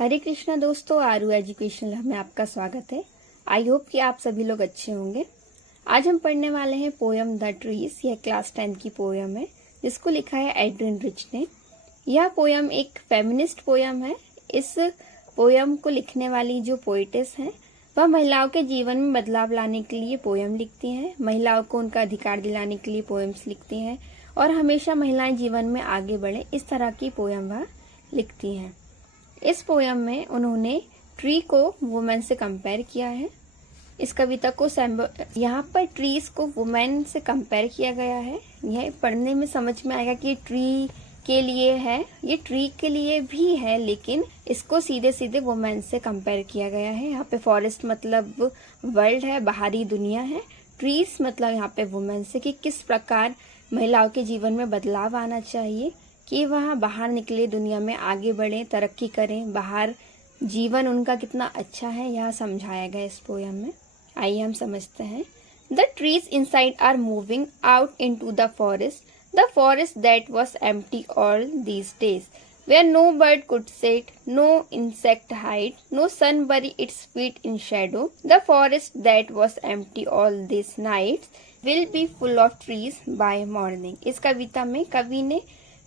हरे कृष्णा दोस्तों, आरू एजुकेशनल में आपका स्वागत है। आई होप कि आप सभी लोग अच्छे होंगे। आज हम पढ़ने वाले हैं पोयम द ट्रीज। यह क्लास 10 की पोयम है जिसको लिखा है एड्रिन रिच ने। यह पोयम एक फेमिनिस्ट पोयम है। इस पोयम को लिखने वाली जो पोइटेस हैं वह महिलाओं के जीवन में बदलाव लाने के लिए पोयम लिखती हैं, महिलाओं को उनका अधिकार दिलाने के लिए पोयम्स लिखती हैं और हमेशा महिलाएं जीवन में आगे बढ़े इस तरह की पोयम वह लिखती हैं। इस पोयम में उन्होंने ट्री को वुमेन से कंपेयर किया है। इस कविता को यहाँ पर ट्रीज को वुमेन से कंपेयर किया गया है। यह पढ़ने में समझ में आएगा कि ट्री के लिए है, ये ट्री के लिए भी है, लेकिन इसको सीधे सीधे वुमेन से कंपेयर किया गया है। यहाँ पे फॉरेस्ट मतलब वर्ल्ड है, बाहरी दुनिया है। ट्रीज मतलब यहाँ पे वुमेन से कि किस प्रकार महिलाओं के जीवन में बदलाव आना चाहिए कि वह बाहर निकले, दुनिया में आगे बढ़े, तरक्की करें, बाहर जीवन उनका कितना अच्छा है, यह समझाया गया इस पोयम में। आइए हम समझते हैं। The trees inside are moving out into the forest that was empty all these days, where no bird could sit, no insect hide, no sun bury its feet in shadow. The forest that was empty all these nights will be full of trees by morning. इस कविता में कवि ने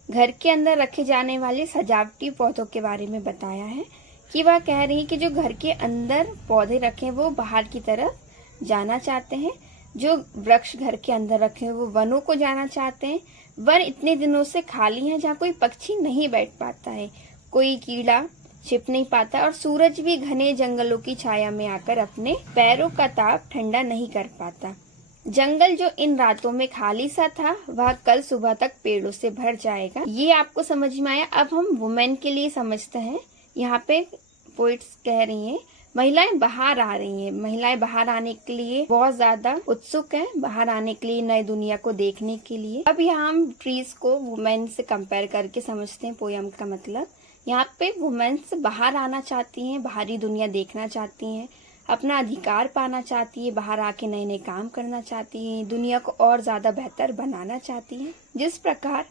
घर के अंदर रखे जाने वाले सजावटी पौधों के बारे में बताया है कि वह कह रही है कि जो घर के अंदर पौधे रखे वो बाहर की तरफ जाना चाहते हैं, जो वृक्ष घर के अंदर रखे वो वनों को जाना चाहते हैं। वन इतने दिनों से खाली है जहाँ कोई पक्षी नहीं बैठ पाता है, कोई कीड़ा छिप नहीं पाता और सूरज भी घने जंगलों की छाया में आकर अपने पैरों का ताप ठंडा नहीं कर पाता। जंगल जो इन रातों में खाली सा था वह कल सुबह तक पेड़ों से भर जाएगा। ये आपको समझ में आया। अब हम वुमेन के लिए समझते हैं। यहाँ पे पोइट्स कह रही हैं महिलाएं बाहर आ रही हैं, महिलाएं बाहर आने के लिए बहुत ज्यादा उत्सुक हैं, बाहर आने के लिए, नई दुनिया को देखने के लिए। अब यहाँ हम ट्रीज को वुमेन से कंपेयर करके समझते हैं पोयम का मतलब। यहाँ पे वुमेन्स बाहर आना चाहती हैं, बाहरी दुनिया देखना चाहती हैं, अपना अधिकार पाना चाहती है, बाहर आके नए नए काम करना चाहती हैं, दुनिया को और ज्यादा बेहतर बनाना चाहती हैं। जिस प्रकार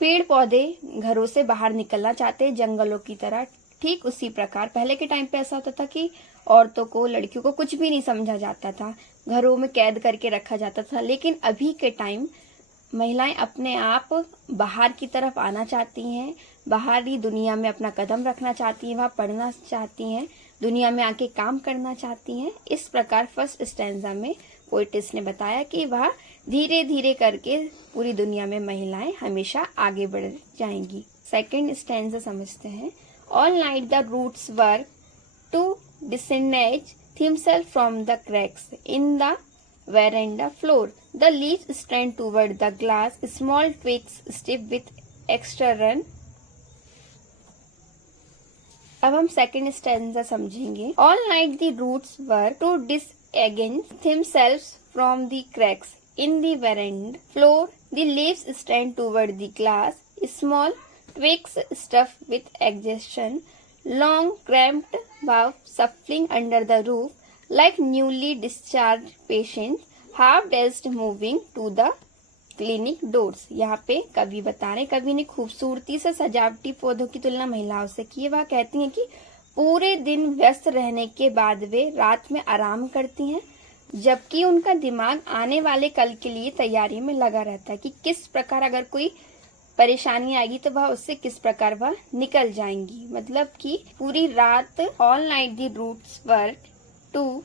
पेड़ पौधे घरों से बाहर निकलना चाहते हैं जंगलों की तरह, ठीक उसी प्रकार पहले के टाइम पे ऐसा होता था कि औरतों को, लड़कियों को कुछ भी नहीं समझा जाता था, घरों में कैद करके रखा जाता था। लेकिन अभी के टाइम महिलाएं अपने आप बाहर की तरफ आना चाहती हैं, बाहरी दुनिया में अपना कदम रखना चाहती हैं, वहाँ पढ़ना चाहती हैं, दुनिया में आके काम करना चाहती हैं। इस प्रकार फर्स्ट स्टैंजा में पोइटेस ने बताया कि वह धीरे धीरे करके पूरी दुनिया में महिलाएं हमेशा आगे बढ़ जाएंगी। सेकंड स्टैंजा समझते हैं। All night the roots were to disengage themselves from the cracks in the veranda floor. The leaves stand toward the glass, small twigs stiff with extra run. अब हम सेकेंड स्टैंजा समझेंगे। All night the roots were to disengage themselves from the cracks in the veranda floor. The leaves stand toward the glass, small twigs stuffed with exhaustion, long cramped boughs shuffling under the roof like newly discharged patients, half-dressed moving to the clinic doors. यहाँ पे कवि बता रहे, कवि ने खूबसूरती से सजावटी पौधों की तुलना महिलाओं से की है। वह कहती हैं कि पूरे दिन व्यस्त रहने के बाद वे रात में आराम करती हैं, जबकि उनका दिमाग आने वाले कल के लिए तैयारी में लगा रहता है कि किस प्रकार अगर कोई परेशानी आएगी तो वह उससे किस प्रकार वह निकल जाएंगी। मतलब कि पूरी रात all night the roots were to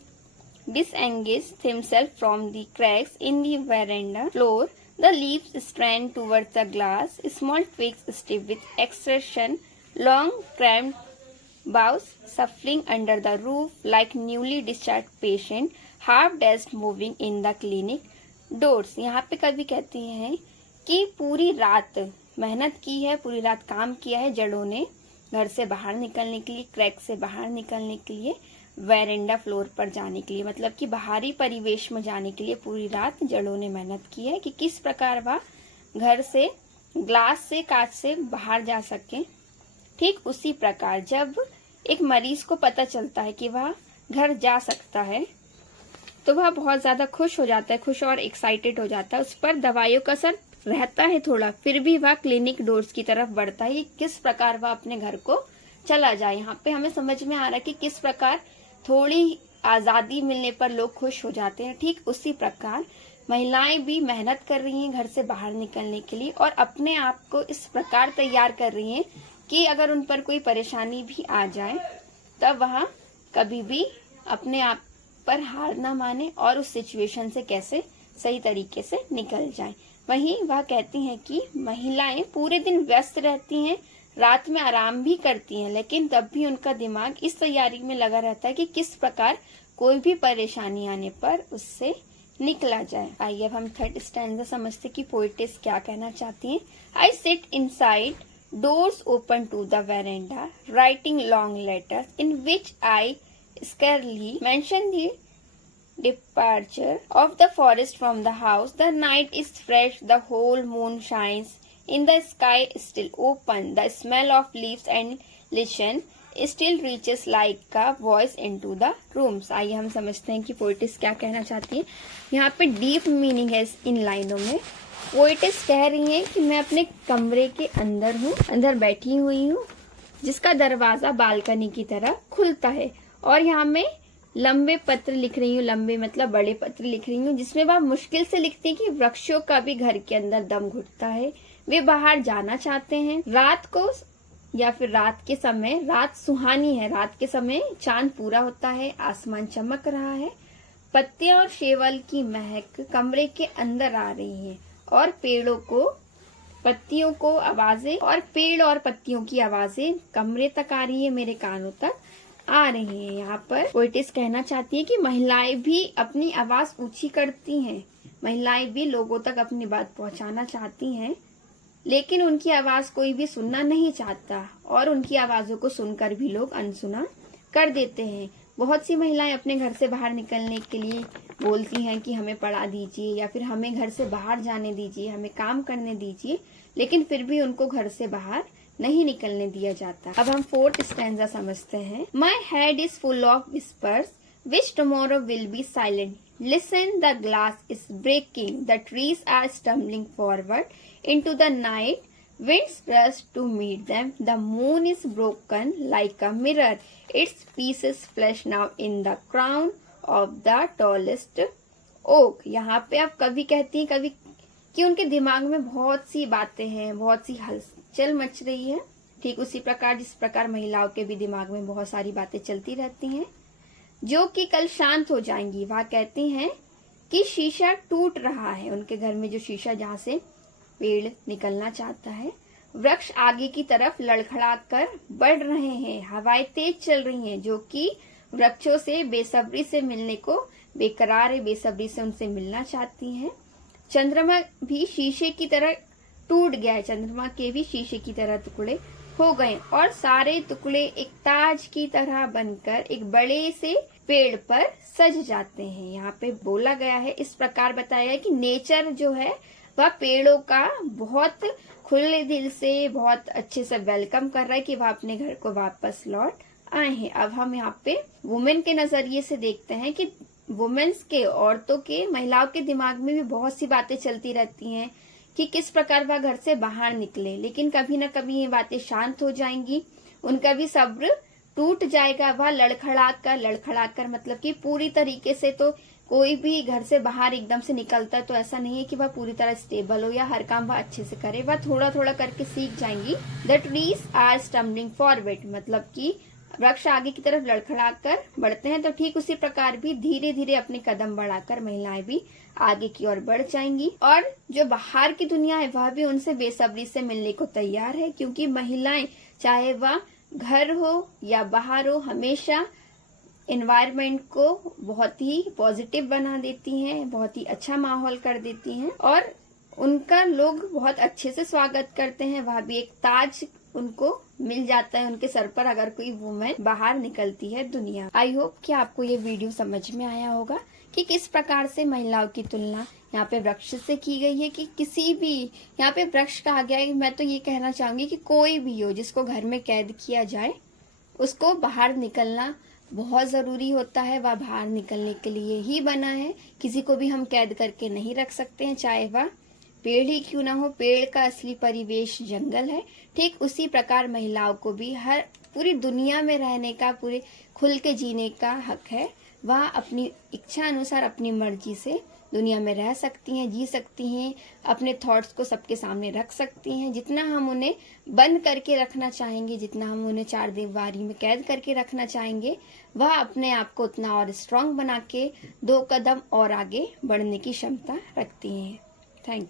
disengage themselves from the cracks in the veranda floor. The leaves strand towards the glass, small twigs stiff with exertion, long cramped boughs shuffling under the roof like newly discharged patient, half-dressed moving in the clinic doors. यहाँ पे कवि कहती हैं कि पूरी रात मेहनत की है, पूरी रात काम किया है जड़ों ने घर से बाहर निकलने के लिए, क्रैक से बाहर निकलने के लिए, वेरेंडा फ्लोर पर जाने के लिए, मतलब कि बाहरी परिवेश में जाने के लिए पूरी रात जड़ों ने मेहनत की है कि किस प्रकार वह घर से, ग्लास से, कांच से बाहर जा सके। ठीक उसी प्रकार जब एक मरीज को पता चलता है कि वह घर जा सकता है तो वह बहुत ज्यादा खुश हो जाता है, खुश और एक्साइटेड हो जाता है। उस पर दवाइयों का असर रहता है थोड़ा, फिर भी वह क्लिनिक डोर्स की तरफ बढ़ता है। किस प्रकार वह अपने घर को चला जाए। यहाँ पे हमें समझ में आ रहा है कि किस प्रकार थोड़ी आजादी मिलने पर लोग खुश हो जाते हैं। ठीक उसी प्रकार महिलाएं भी मेहनत कर रही हैं घर से बाहर निकलने के लिए और अपने आप को इस प्रकार तैयार कर रही हैं कि अगर उन पर कोई परेशानी भी आ जाए तब वह कभी भी अपने आप पर हार ना माने और उस सिचुएशन से कैसे सही तरीके से निकल जाए। वहीं वह कहती हैं कि महिलाएं पूरे दिन व्यस्त रहती हैं, रात में आराम भी करती हैं, लेकिन तब भी उनका दिमाग इस तैयारी में लगा रहता है कि किस प्रकार कोई भी परेशानी आने पर उससे निकला जाए। आइए अब हम थर्ड स्टैंजा समझते कि पोएटेस क्या कहना चाहती हैं। I sit inside, doors open to the veranda, writing long letters in which I scarcely mention the departure of the forest from the house. The night is fresh, the whole moon shines, in the sky still open, the smell of leaves and lichen still reaches like a voice into the rooms. आइए हम समझते हैं कि poet's क्या कहना चाहती है। यहाँ पे डीप मीनिंग है इन लाइनों में। पोएटिस कह रही है कि मैं अपने कमरे के अंदर हूँ, अंदर बैठी हुई हूँ, जिसका दरवाजा बालकनी की तरह खुलता है और यहाँ मैं लंबे पत्र लिख रही हूँ, लंबे मतलब बड़े पत्र लिख रही हूँ, जिसमें वह मुश्किल से लिखती है कि वृक्षों का भी घर के अंदर दम घुटता है, वे बाहर जाना चाहते हैं। रात को या फिर रात के समय, रात सुहानी है, रात के समय चांद पूरा होता है, आसमान चमक रहा है, पत्तियां और शेवल की महक कमरे के अंदर आ रही है और पत्तियों को आवाजें और पेड़ और पत्तियों की आवाजें कमरे तक आ रही है, मेरे कानों तक आ रही है। यहाँ पर पोएटिस कहना चाहती है कि महिलाएं भी अपनी आवाज ऊंची करती हैं, महिलाएं भी लोगों तक अपनी बात पहुंचाना चाहती हैं, लेकिन उनकी आवाज कोई भी सुनना नहीं चाहता और उनकी आवाजों को सुनकर भी लोग अनसुना कर देते हैं। बहुत सी महिलाएं अपने घर से बाहर निकलने के लिए बोलती हैं कि हमें पढ़ा दीजिए या फिर हमें घर से बाहर जाने दीजिए, हमें काम करने दीजिए, लेकिन फिर भी उनको घर से बाहर नहीं निकलने दिया जाता। अब हम फोर्थ स्टैंजा समझते हैं। My head is full of whispers which tomorrow will be silent, listen the glass is breaking, the trees are stumbling forward into the night, winds rush to meet them, the moon is broken like a mirror, its pieces flash now in the crown of the tallest oak. यहाँ पे अब कवि कहती हैं कवि कि उनके दिमाग में बहुत सी बातें हैं, बहुत सी हलचल मच रही है। ठीक उसी प्रकार जिस प्रकार महिलाओं के भी दिमाग में बहुत सारी बातें चलती रहती हैं जो कि कल शांत हो जाएंगी। वह कहती हैं कि शीशा टूट रहा है, उनके घर में जो शीशा जहाँ से पेड़ निकलना चाहता है, वृक्ष आगे की तरफ लड़खड़ाकर बढ़ रहे हैं, हवाएं तेज चल रही हैं जो कि वृक्षों से बेसब्री से मिलने को बेकरार है, बेसब्री से उनसे मिलना चाहती हैं। चंद्रमा भी शीशे की तरह टूट गया है, चंद्रमा के भी शीशे की तरह टुकड़े हो गए और सारे टुकड़े एक ताज की तरह बनकर एक बड़े से पेड़ पर सज जाते हैं। यहाँ पे बोला गया है, इस प्रकार बताया है कि नेचर जो है वह पेड़ों का बहुत खुले दिल से, बहुत अच्छे से वेलकम कर रहा है कि वह अपने घर को वापस लौट आए हैं। अब हम यहाँ पे वुमेन के नजरिए से देखते हैं कि वुमेन्स के, औरतों के, महिलाओं के दिमाग में भी बहुत सी बातें चलती रहती हैं कि किस प्रकार वह घर से बाहर निकले, लेकिन कभी न कभी ये बातें शांत हो जाएंगी, उनका भी सब्र टूट जाएगा। वह लड़खड़ाकर मतलब कि पूरी तरीके से तो कोई भी घर से बाहर एकदम से निकलता है तो ऐसा नहीं है कि वह पूरी तरह स्टेबल हो या हर काम वह अच्छे से करे, वह थोड़ा थोड़ा करके सीख जाएंगी। The trees are stumbling forward मतलब कि वृक्ष आगे की तरफ लड़खड़ाकर बढ़ते हैं, तो ठीक उसी प्रकार भी धीरे धीरे अपने कदम बढ़ाकर महिलाएं भी आगे की ओर बढ़ जाएंगी और जो बाहर की दुनिया है वह भी उनसे बेसब्री से मिलने को तैयार है, क्योंकि महिलाएं चाहे वह घर हो या बाहर हो हमेशा एनवायरनमेंट को बहुत ही पॉजिटिव बना देती हैं, बहुत ही अच्छा माहौल कर देती हैं और उनका लोग बहुत अच्छे से स्वागत करते हैं। वह भी एक ताज उनको मिल जाता है उनके सर पर अगर कोई वुमेन बाहर निकलती है दुनिया। आई होप कि आपको ये वीडियो समझ में आया होगा कि किस प्रकार से महिलाओं की तुलना यहाँ पे वृक्ष से की गई है कि किसी भी, यहाँ पे वृक्ष कहा गया है। मैं तो ये कहना चाहूंगी कि कोई भी हो जिसको घर में कैद किया जाए उसको बाहर निकलना बहुत जरूरी होता है। वह बाहर निकलने के लिए ही बना है, किसी को भी हम कैद करके नहीं रख सकते हैं, चाहे वह पेड़ ही क्यों ना हो। पेड़ का असली परिवेश जंगल है, ठीक उसी प्रकार महिलाओं को भी हर पूरी दुनिया में रहने का, पूरे खुल के जीने का हक है। वह अपनी इच्छा अनुसार अपनी मर्जी से दुनिया में रह सकती हैं, जी सकती हैं, अपने थॉट्स को सबके सामने रख सकती हैं। जितना हम उन्हें बंद करके रखना चाहेंगे, जितना हम उन्हें चार दीवारी में कैद करके रखना चाहेंगे, वह अपने आप को उतना और स्ट्रांग बना के 2 कदम और आगे बढ़ने की क्षमता रखती हैं। Thank you.